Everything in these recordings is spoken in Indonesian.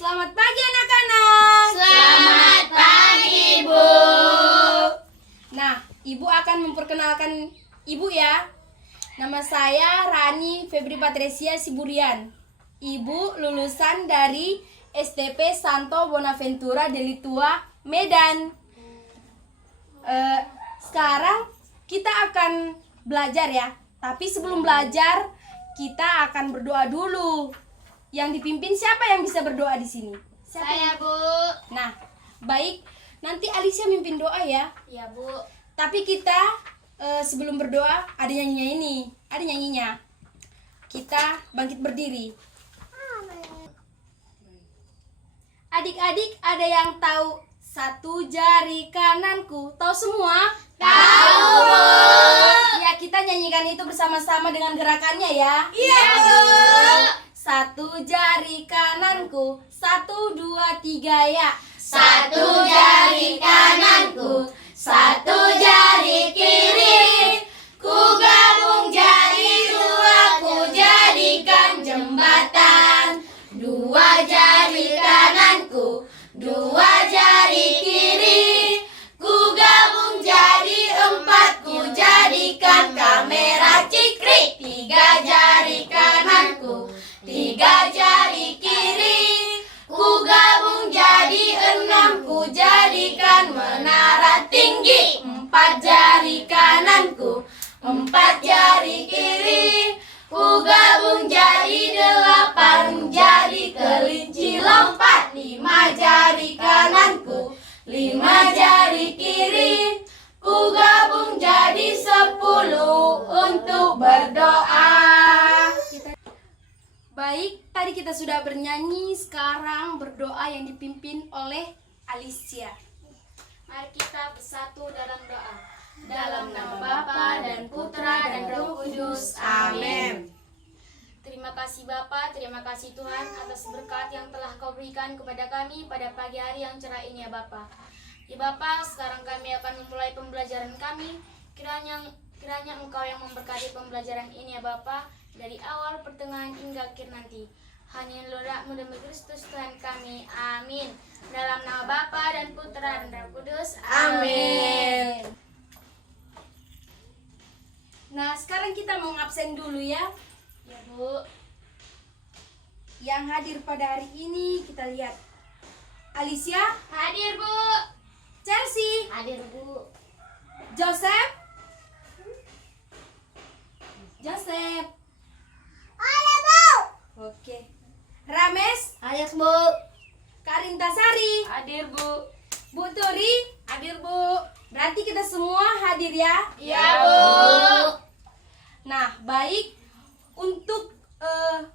Selamat pagi anak-anak. Selamat pagi, Bu. Nah, Ibu akan memperkenalkan Ibu ya. Nama saya Rani Febri Patresia Siburian. Ibu lulusan dari STP Santo Bonaventura Delitua, Medan. Sekarang kita akan belajar ya. Tapi sebelum belajar, kita akan berdoa dulu. Yang dipimpin siapa yang bisa berdoa di sini? Siapa? Saya, Bu. Nah, baik. Nanti Alicia mimpin doa ya. Ya, Bu. Tapi kita sebelum berdoa ada nyanyinya ini. Ada nyanyinya. Kita bangkit berdiri. Adik-adik ada yang tahu satu jari kananku? Tahu semua? Tahu, Bu. Ya, kita nyanyikan itu bersama-sama dengan gerakannya ya. Iya, Bu. Satu jari kananku, 1, 2, 3 ya. Satu jari kananku, satu jari kiri. Ku gabung jadi dua, ku jadikan jembatan. Dua jari kananku, dua jari kiri. Ku gabung jadi 4, ku jadikan kamera cikrik. Tiga jari kananku, tiga jari kiri. Ku gabung jadi 6, ku jadikan menara tinggi. 4 jari kananku, 4 jari kiri. Ku gabung jadi 8, jadi kelinci lompat. 5 jari kananku, 5 jari kiri. Ku gabung jadi 10 untuk berdoa. Baik, tadi kita sudah bernyanyi, sekarang berdoa yang dipimpin oleh Alicia. Mari kita bersatu dalam doa. Dalam nama Bapa dan Putra dan Roh Kudus. Amin. Terima kasih Bapa, terima kasih Tuhan atas berkat yang telah Kau berikan kepada kami pada pagi hari yang cerah ini ya Bapa. Ya Bapa, sekarang kami akan memulai pembelajaran kami. Kiranya Engkau yang memberkati pembelajaran ini ya Bapa, dari awal, pertengahan hingga akhir nanti. Hanya darah-Mu demi Kristus Tuhan kami. Amin. Dalam nama Bapa dan Putra dan Roh Kudus. Amin. Nah, sekarang kita mau absen dulu ya. Ya Bu. Yang hadir pada hari ini kita lihat. Alicia, Hadir Bu. Chelsea, Hadir Bu. Joseph. Joseph. Oke. Rames, Hadir Bu. Karintasari, Hadir Bu. Bu Turi, Hadir Bu. berarti kita semua hadir ya. Ya Bu. Nah, baik. Untuk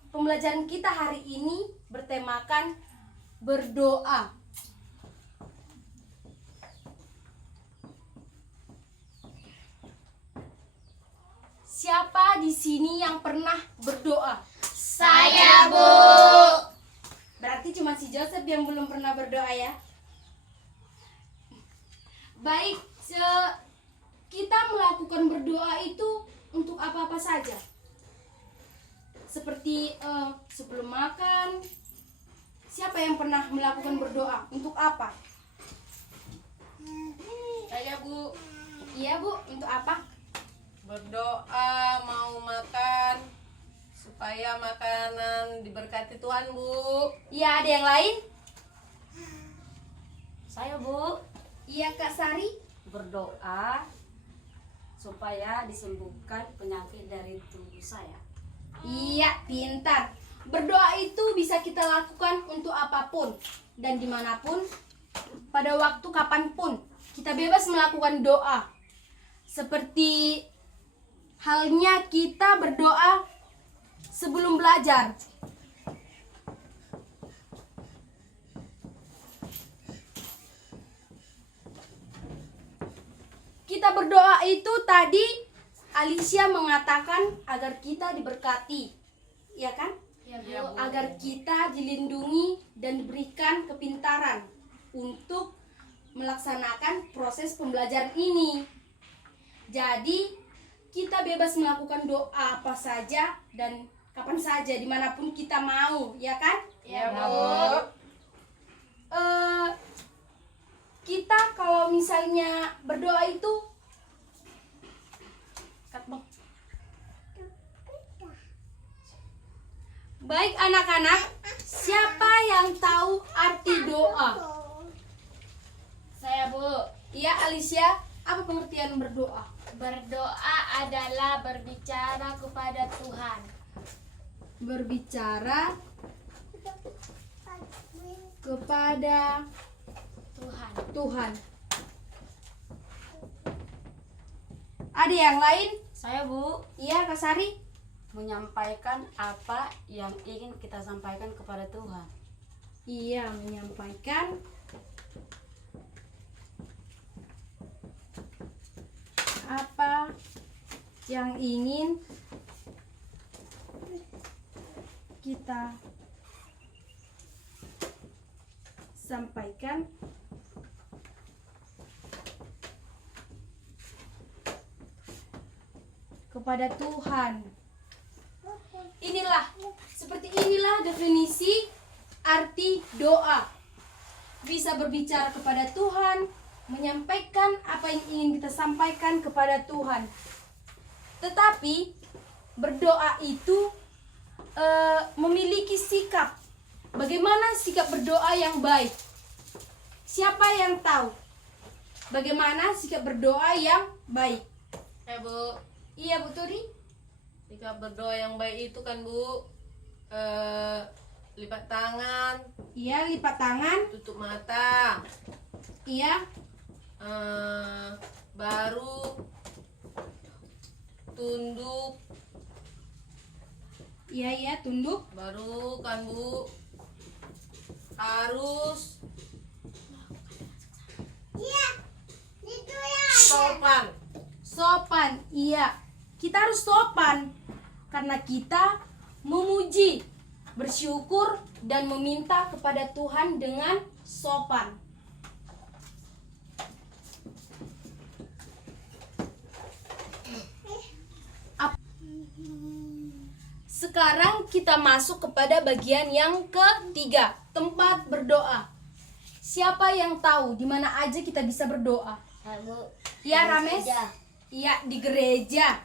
pembelajaran kita hari ini bertemakan berdoa. Siapa di sini yang pernah berdoa? Saya Bu. Berarti cuma si Joseph yang belum pernah berdoa ya. Baik, kita melakukan berdoa itu untuk apa-apa saja. Seperti sebelum makan. Siapa yang pernah melakukan berdoa? Untuk apa? Saya Bu, Iya Bu, untuk apa? berdoa mau makan supaya makanan diberkati Tuhan Bu. Iya, ada yang lain? Saya Bu Iya Kak Sari. berdoa supaya disembuhkan penyakit dari tubuh saya. Iya, pintar. Berdoa itu bisa kita lakukan untuk apapun dan dimanapun, pada waktu kapanpun. Kita bebas melakukan doa. Seperti halnya kita berdoa sebelum belajar. Kita berdoa itu tadi Alicia mengatakan agar kita diberkati, ya kan? Ya Bu. Agar kita dilindungi dan diberikan kepintaran untuk melaksanakan proses pembelajaran ini. Jadi kita bebas melakukan doa apa saja dan kapan saja dimanapun kita mau, ya kan? Ya Bu. kita kalau misalnya berdoa itu baik anak-anak, siapa yang tahu arti doa? Saya, Bu. Iya, Alicia, apa pengertian berdoa? Berdoa adalah berbicara kepada Tuhan. Berbicara kepada Tuhan. Tuhan. Ada yang lain? Saya, Bu, Iya, Kak Sari. menyampaikan apa yang ingin kita sampaikan kepada Tuhan. Iya, menyampaikan apa yang ingin kita sampaikan kepada Tuhan. Seperti inilah definisi arti doa. Bisa berbicara kepada Tuhan, menyampaikan apa yang ingin kita sampaikan kepada Tuhan. Tetapi berdoa itu memiliki sikap. Bagaimana sikap berdoa yang baik? Siapa yang tahu bagaimana sikap berdoa yang baik? Bu, Iya, Bu Turi. sikap berdoa yang baik itu kan, Bu, lipat tangan, Iya, lipat tangan. tutup mata, Iya, baru tunduk, iya, tunduk. baru kan, Bu, harus sopan. Sopan, iya. Kita harus sopan karena kita memuji, bersyukur dan meminta kepada Tuhan dengan sopan. Sekarang kita masuk kepada bagian yang ketiga, tempat berdoa. Siapa yang tahu di mana aja kita bisa berdoa? Ya, Rames. Iya, di gereja.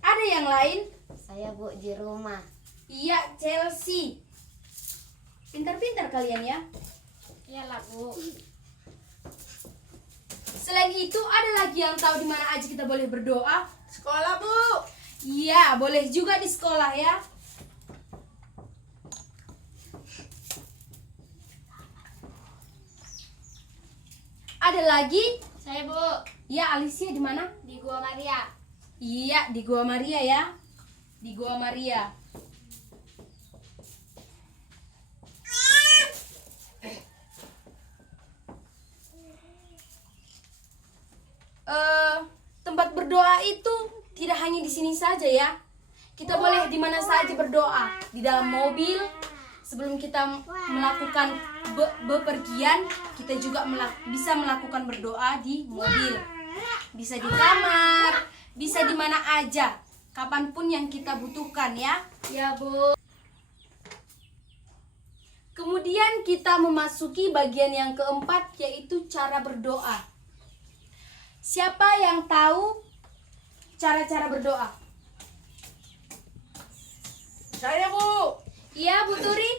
Ada yang lain? Saya, Bu, di rumah. Iya, Chelsea. Pintar-pintar kalian ya. Iyalah, Bu. Selain itu, ada lagi yang tahu di mana aja kita boleh berdoa? Sekolah, Bu. Iya, boleh juga di sekolah ya. Ada lagi? Saya, Bu, Iya, Alicia di mana? di Gua Maria. Iya, di Gua Maria ya. Di Gua Maria. Tempat berdoa itu tidak hanya di sini saja ya. Kita boleh di mana saja berdoa. Di dalam mobil, sebelum kita melakukan bepergian, kita juga bisa melakukan berdoa di mobil. Bisa di kamar, bisa di mana aja, kapanpun yang kita butuhkan ya. Ya, Bu. Kemudian kita memasuki bagian yang keempat, yaitu cara berdoa. Siapa yang tahu cara-cara berdoa? Saya, Bu. Iya, Bu Turi.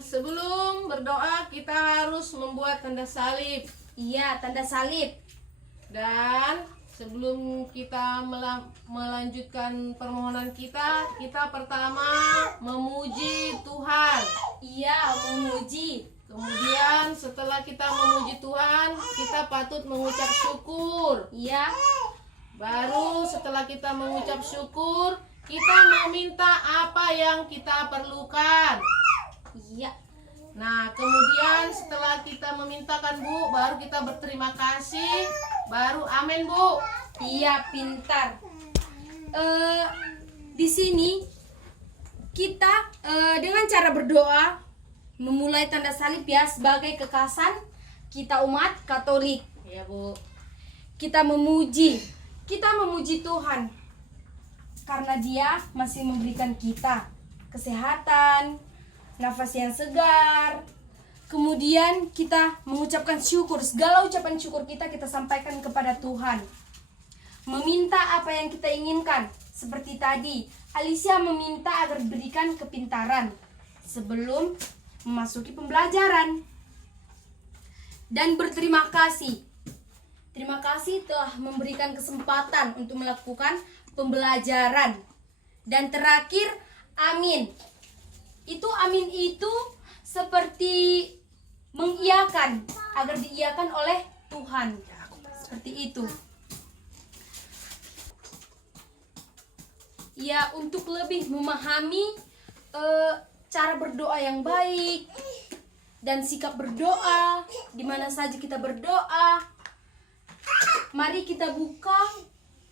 Sebelum berdoa kita harus membuat tanda salib. Iya, tanda salib. Dan sebelum kita melanjutkan permohonan kita pertama memuji Tuhan. Iya, memuji. Kemudian setelah kita memuji Tuhan, kita patut mengucap syukur. Iya, Baru setelah kita mengucap syukur, kita meminta apa yang kita perlukan. iya, Nah, kemudian setelah kita memintakan, Bu, baru kita berterima kasih, baru amin, Bu. iya, pintar. Di sini kita dengan cara berdoa memulai tanda salib ya, sebagai kekhasan kita umat Katolik. Ya, Bu. Kita memuji Tuhan. karena Dia masih memberikan kita kesehatan, nafas yang segar. Kemudian kita mengucapkan syukur. Segala ucapan syukur kita sampaikan kepada Tuhan. Meminta apa yang kita inginkan. Seperti tadi, Alicia meminta agar diberikan kepintaran sebelum memasuki pembelajaran. Dan berterima kasih. Terima kasih telah memberikan kesempatan untuk melakukan pembelajaran. Dan terakhir, amin. Amin itu seperti mengiyakan, agar diiyakan oleh Tuhan. Seperti itu. Ya, untuk lebih memahami cara berdoa yang baik dan sikap berdoa, di mana saja kita berdoa, mari kita buka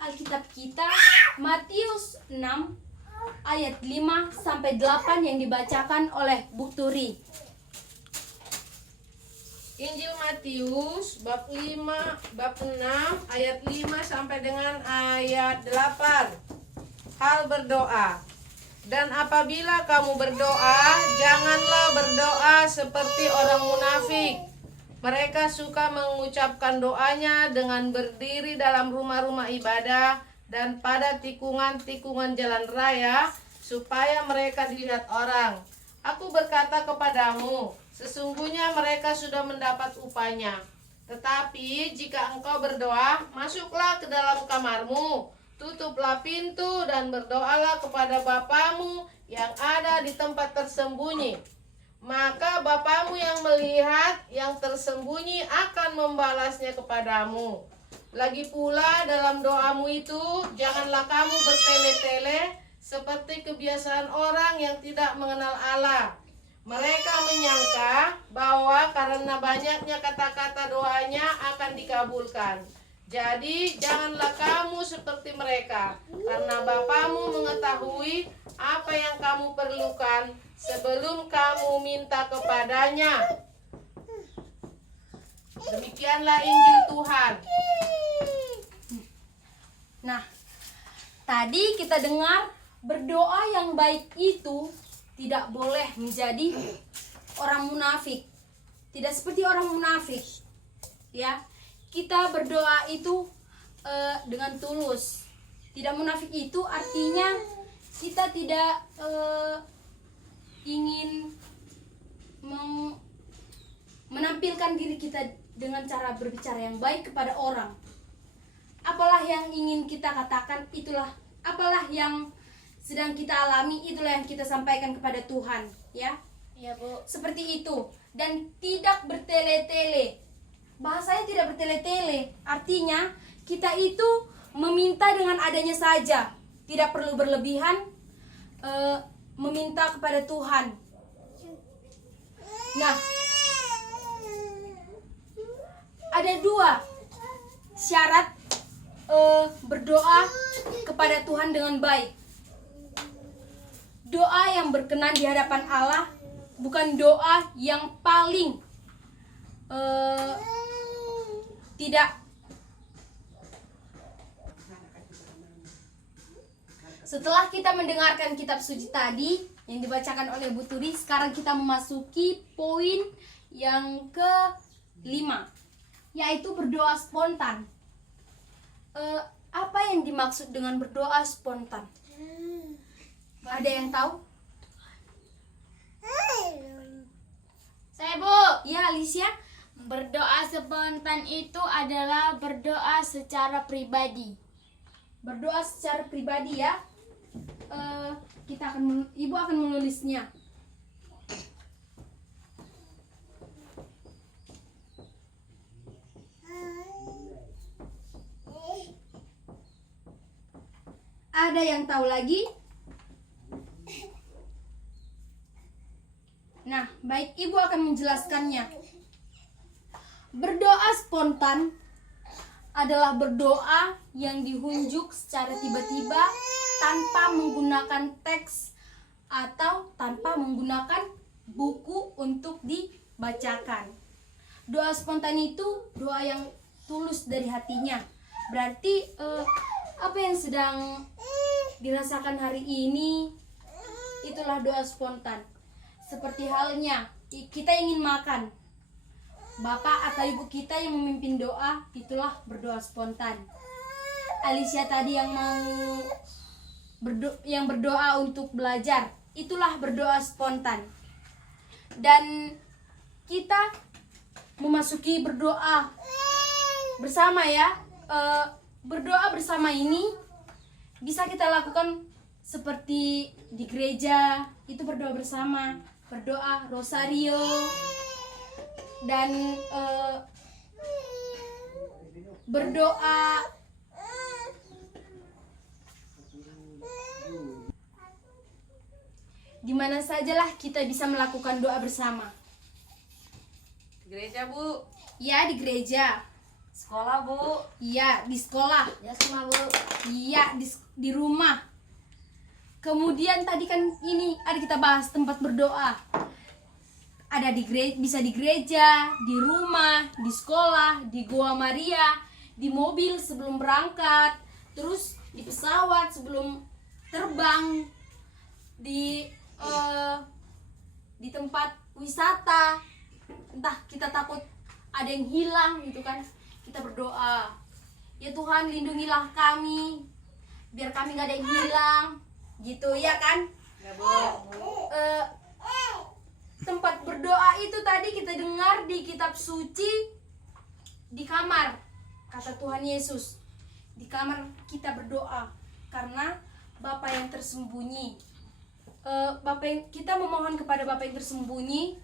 Alkitab kita, Matius 6 ayat 5 sampai 8 yang dibacakan oleh Bu Turi. Injil Matius bab 6 ayat 5 sampai dengan ayat 8. Hal berdoa. Dan apabila kamu berdoa, janganlah berdoa seperti orang munafik. Mereka suka mengucapkan doanya dengan berdiri dalam rumah-rumah ibadah dan pada tikungan-tikungan jalan raya, supaya mereka dilihat orang. Aku berkata kepadamu, sesungguhnya mereka sudah mendapat upahnya. Tetapi jika engkau berdoa, masuklah ke dalam kamarmu, tutuplah pintu dan berdoalah kepada Bapamu yang ada di tempat tersembunyi. Maka Bapamu yang melihat yang tersembunyi akan membalasnya kepadamu. Lagi pula dalam doamu itu, janganlah kamu bertele-tele seperti kebiasaan orang yang tidak mengenal Allah. Mereka menyangka bahwa karena banyaknya kata-kata doanya akan dikabulkan. Jadi janganlah kamu seperti mereka, karena Bapamu mengetahui apa yang kamu perlukan sebelum kamu minta kepadanya. Demikianlah Injil Tuhan. Nah, tadi kita dengar berdoa yang baik itu tidak boleh menjadi orang munafik. Tidak seperti orang munafik. Ya. Kita berdoa itu dengan tulus. Tidak munafik itu artinya kita tidak ingin menampilkan diri kita dengan cara berbicara yang baik kepada orang. Apalah yang ingin kita katakan, itulah apalah yang sedang kita alami, itulah yang kita sampaikan kepada Tuhan, ya. Iya, Bu. Seperti itu. Dan tidak bertele-tele. Bahasanya tidak bertele-tele, artinya kita itu meminta dengan adanya saja, tidak perlu berlebihan meminta kepada Tuhan. Nah, ada dua syarat berdoa kepada Tuhan dengan baik. Doa yang berkenan di hadapan Allah, bukan doa yang paling tidak. Setelah kita mendengarkan kitab suci tadi yang dibacakan oleh Bu Turi, sekarang kita memasuki poin yang ke-5, yaitu berdoa spontan. Apa yang dimaksud dengan berdoa spontan? Ada yang tahu? Saya, Bu. Ya, Alicia. Berdoa spontan itu adalah berdoa secara pribadi. Berdoa secara pribadi, ya. Ibu akan menulisnya. Ada yang tahu lagi? Nah, baik, Ibu akan menjelaskannya. Berdoa spontan adalah berdoa yang dihunjuk secara tiba-tiba tanpa menggunakan teks atau tanpa menggunakan buku untuk dibacakan. Doa spontan itu doa yang tulus dari hatinya. Berarti apa yang sedang dirasakan hari ini, itulah doa spontan. Seperti halnya kita ingin makan, bapak atau ibu kita yang memimpin doa, itulah berdoa spontan. Alicia tadi yang mau berdoa untuk belajar, itulah berdoa spontan. Dan kita memasuki berdoa bersama ya. Berdoa bersama ini bisa kita lakukan seperti di gereja, itu berdoa bersama, berdoa rosario, dan berdoa di mana sajalah kita bisa melakukan doa bersama. Gereja, Bu. Ya, di gereja. Sekolah, Bu. Iya, di sekolah. Ya semua Bu. Iya, di rumah. Kemudian tadi kan ini ada kita bahas tempat berdoa. Ada di gereja, bisa di gereja, di rumah, di sekolah, di Goa Maria, di mobil sebelum berangkat, terus di pesawat sebelum terbang, di tempat wisata. Entah kita takut ada yang hilang gitu kan, kita berdoa, ya Tuhan lindungilah kami biar kami gak ada yang hilang gitu ya kan. Ya, Bu. Tempat berdoa itu tadi kita dengar di kitab suci, di kamar, kata Tuhan Yesus, di kamar kita berdoa karena Bapa yang tersembunyi. Kita memohon kepada Bapa yang tersembunyi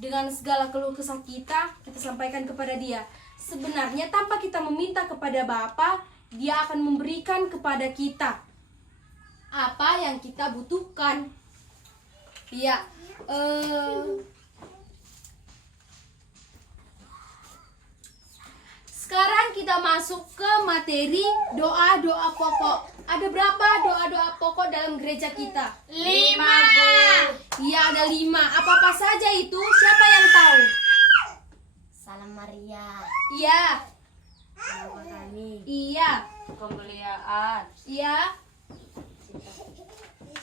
dengan segala keluh kesah kita sampaikan kepada Dia. Sebenarnya tanpa kita meminta kepada Bapa, Dia akan memberikan kepada kita apa yang kita butuhkan. Iya. Sekarang kita masuk ke materi doa-doa pokok. Ada berapa doa-doa pokok dalam gereja kita? 5. Iya, ada 5. Apa-apa saja itu? Siapa yang tahu? Salam Maria. Iya. Nama kami. Iya. Kemuliaan. Iya.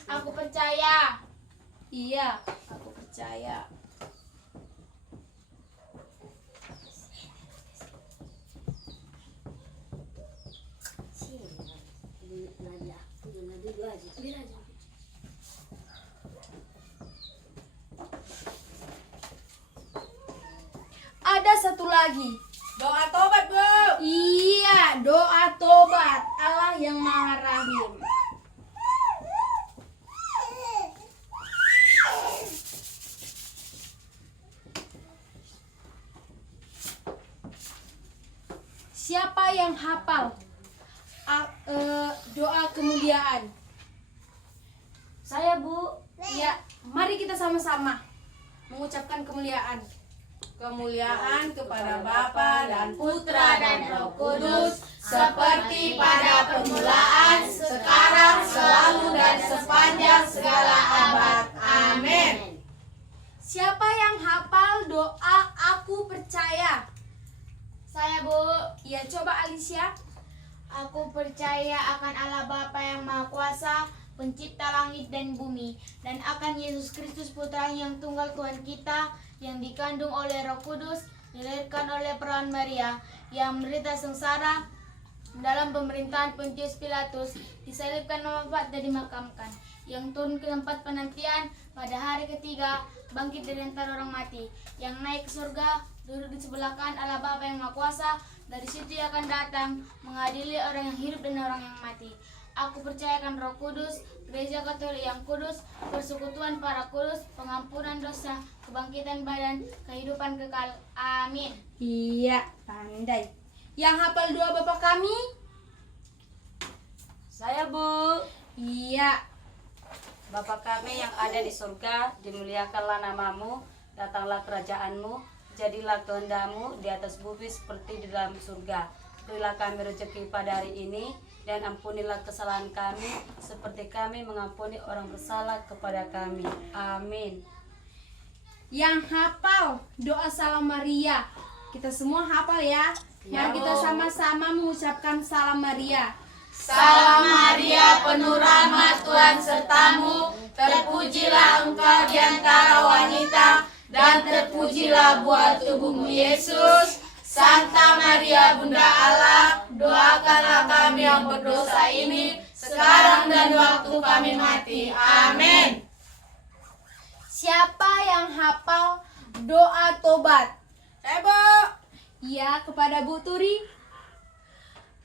Aku percaya. Iya, aku percaya. Ada satu lagi. Doa tobat, Bu. Iya, doa tobat Allah yang Maha Rahim. Siapa yang hafal doa kemuliaan? Saya, Bu. Ya, mari kita sama-sama mengucapkan kemuliaan. Kemuliaan kepada Bapa dan Putra dan Roh Kudus, seperti pada permulaan, sekarang, selalu, dan sepanjang segala abad. Amin. Siapa yang hafal doa aku percaya? Saya, Bu. Ya, coba Alicia. Aku percaya akan Allah Bapa yang Maha Kuasa, pencipta langit dan bumi, dan akan Yesus Kristus Putra yang tunggal Tuhan kita, yang dikandung oleh Roh Kudus, dilahirkan oleh perawan Maria, yang menderita sengsara dalam pemerintahan Pontius Pilatus, disalibkan, wafat dan dimakamkan, yang turun ke tempat penantian pada hari ketiga, bangkit dari antara orang mati, yang naik ke surga, duduk di sebelah kanan Allah Bapa yang Maha Kuasa. Dari situ Ia akan datang mengadili orang yang hidup dan orang yang mati. Aku percayakan Roh Kudus, Gereja Katolik yang kudus, persekutuan para kudus, pengampunan dosa, kebangkitan badan, kehidupan kekal. Amin. Iya, pandai. Yang hafal doa Bapa kami? Saya, Bu. Iya. Bapa kami yang ada di surga, dimuliakanlah namamu, datanglah kerajaanmu, jadilah kehendakmu di atas bumi seperti di dalam surga. Berilah kami rezeki pada hari ini, dan ampunilah kesalahan kami, seperti kami mengampuni orang bersalah kepada kami. Amin. Yang hafal doa Salam Maria. Kita semua hafal ya. Mari kita sama-sama mengucapkan Salam Maria. Salam Maria, penuh rahmat, Tuhan sertamu. Terpujilah engkau di antara wanita, dan terpujilah buah tubuhmu Yesus. Santa Maria, Bunda Allah, doakanlah kami yang berdosa ini, sekarang dan waktu kami mati. Amin. Siapa yang hafal doa tobat? Bu. Ya, kepada Bu Turi.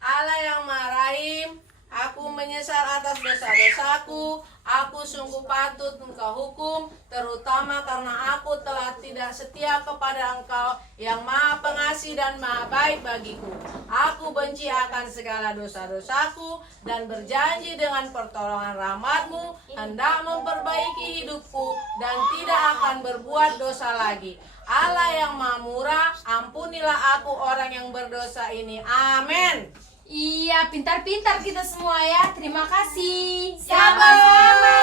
Allah yang Maha Rahim, aku menyesal atas dosa-dosaku. Aku sungguh patut Engkau hukum, terutama karena aku telah tidak setia kepada Engkau yang Maha Pengasih dan Maha Baik bagiku. Aku benci akan segala dosa-dosaku dan berjanji dengan pertolongan rahmat-Mu hendak memperbaiki hidupku dan tidak akan berbuat dosa lagi. Allah yang Maha Murah, ampunilah aku orang yang berdosa ini. Amin. Iya, pintar-pintar kita semua ya. Terima kasih. Sama-sama.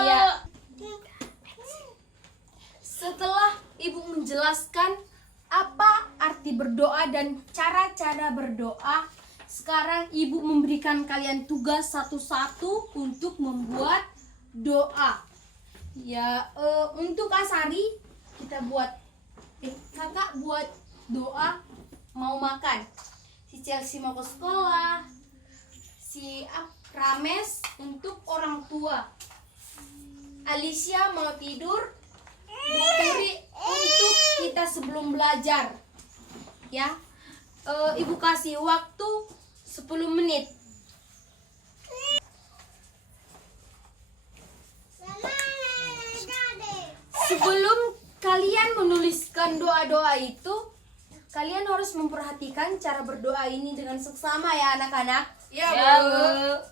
Iya. Setelah Ibu menjelaskan apa arti berdoa dan cara-cara berdoa, sekarang Ibu memberikan kalian tugas satu-satu untuk membuat doa. Ya, untuk Asari kita buat kakak buat doa mau makan. Si Chelsea mau ke sekolah, si Rames untuk orang tua, Alicia mau tidur, Bu Turi untuk kita sebelum belajar. Ya, Ibu kasih waktu 10 menit. Sebelum kalian menuliskan doa-doa itu, kalian harus memperhatikan cara berdoa ini dengan seksama ya anak-anak. Ya, Ya, Bu. Bu.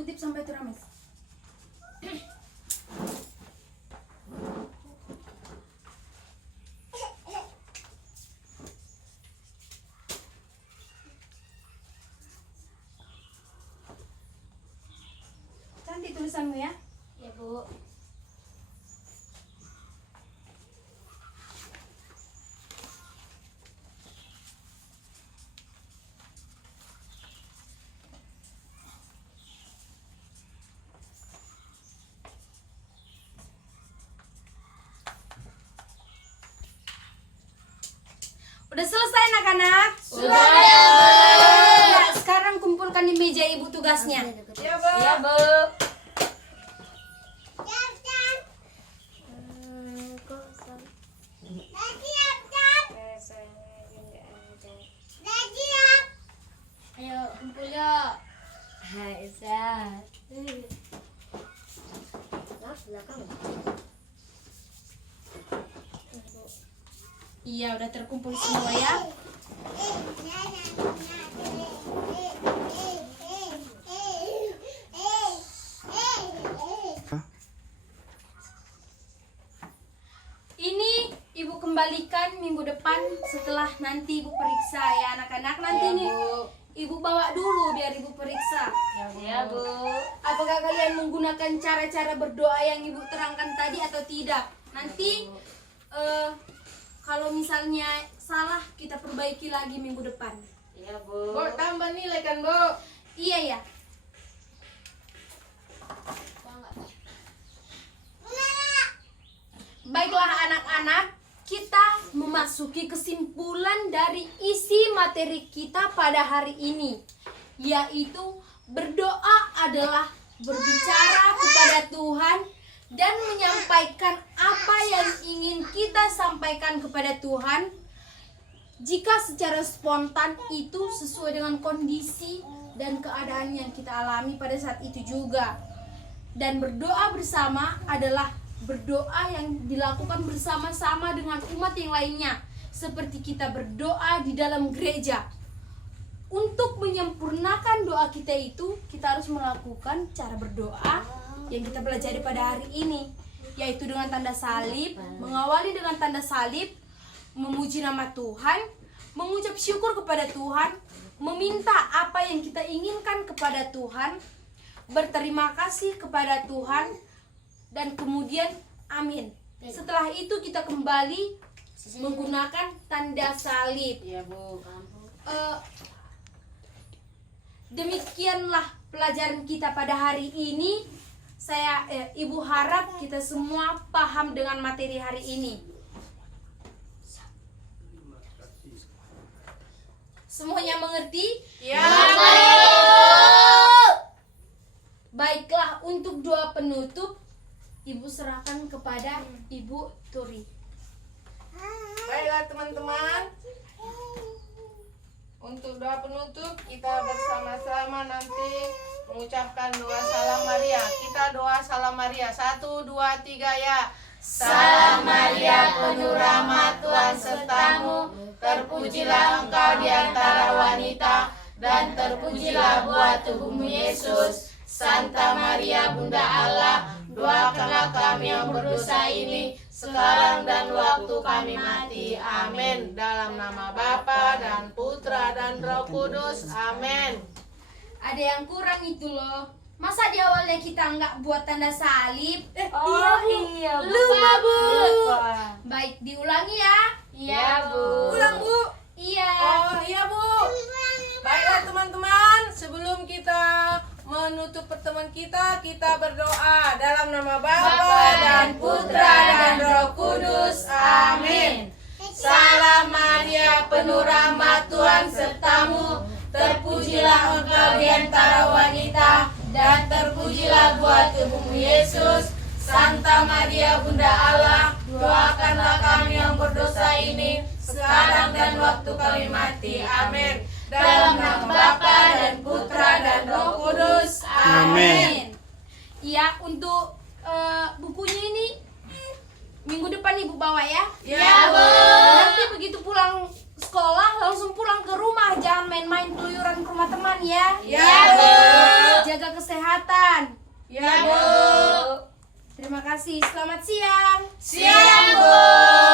Kutip sampai itu Rames. Cantik tulisanmu ya. Ya, Bu. Udah selesai anak-anak? Sudah. Ya, sekarang kumpulkan di meja Ibu tugasnya. Ya, Bu. Ya, Bu. Ayo, kumpul yuk. Iya, udah terkumpul semua ya. Ini Ibu kembalikan minggu depan setelah nanti Ibu periksa ya anak-anak. Nanti Ya, nih Bu. Ibu bawa dulu biar Ibu periksa. Ya, Bu. Apakah kalian menggunakan cara-cara berdoa yang Ibu terangkan tadi atau tidak? Nanti kalau misalnya salah kita perbaiki lagi minggu depan. Ya, Bu. Bu, tambah nilai kan, Bu? Iya ya. Baiklah anak-anak, kita memasuki kesimpulan dari isi materi kita pada hari ini, yaitu berdoa adalah berbicara kepada Tuhan dan menyampaikan apa yang ingin kita sampaikan kepada Tuhan. Jika secara spontan itu sesuai dengan kondisi dan keadaan yang kita alami pada saat itu juga. Dan berdoa bersama adalah berdoa yang dilakukan bersama-sama dengan umat yang lainnya, seperti kita berdoa di dalam gereja. untuk menyempurnakan doa kita itu, kita harus melakukan cara berdoa yang kita pelajari pada hari ini, yaitu dengan tanda salib, mengawali dengan tanda salib, memuji nama Tuhan, mengucap syukur kepada Tuhan, meminta apa yang kita inginkan kepada Tuhan, berterima kasih kepada Tuhan, dan kemudian amin. Setelah itu kita kembali menggunakan tanda salib. Iya, Bu. Demikianlah pelajaran kita pada hari ini. Ibu harap kita semua paham dengan materi hari ini. Semuanya mengerti? Ya. Baiklah, untuk doa penutup Ibu serahkan kepada Ibu Turi. Baiklah teman-teman, untuk doa penutup kita bersama-sama nanti mengucapkan doa salam Maria. Kita doa salam Maria, 1, 2, 3 ya. Salam Maria, penuh rahmat, Tuhan sertamu. Terpujilah engkau di antara wanita, dan terpujilah buah tubuhmu Yesus. Santa Maria, Bunda Allah, doakanlah kami yang berdosa ini, sekarang dan waktu kami mati. Amin. Dalam nama Bapa dan Putra dan Roh Kudus. Amin. Ada yang kurang itu loh. Masa di awalnya kita nggak buat tanda salib? Iya, Bu. Lupa, Bu. Lupa. Baik, diulangi ya. Iya, Bu. Ulang, Bu. Iya. Oh iya, Bu. Baiklah teman-teman, sebelum kita menutup pertemuan kita berdoa dalam nama Bapa dan Putra dan Roh Kudus. Amin. Salam Maria, penuh rahmat, Tuhan sertamu. Terpujilah engkau di antara wanita, dan terpujilah buah tubuhmu Yesus. Santa Maria, Bunda Allah, doakanlah kami yang berdosa ini, sekarang dan waktu kami mati. Amin. Dalam nama Bapa dan Putra dan Roh Kudus. Amin. Iya, untuk bukunya ini minggu depan Ibu bawa ya. Ya, Bu. Nanti begitu pulang sekolah langsung pulang ke rumah, jangan main-main keluyuran ke rumah teman ya. Ya, Bu. Jaga kesehatan. Ya, Bu. Terima kasih. Selamat siang. Siang, Bu.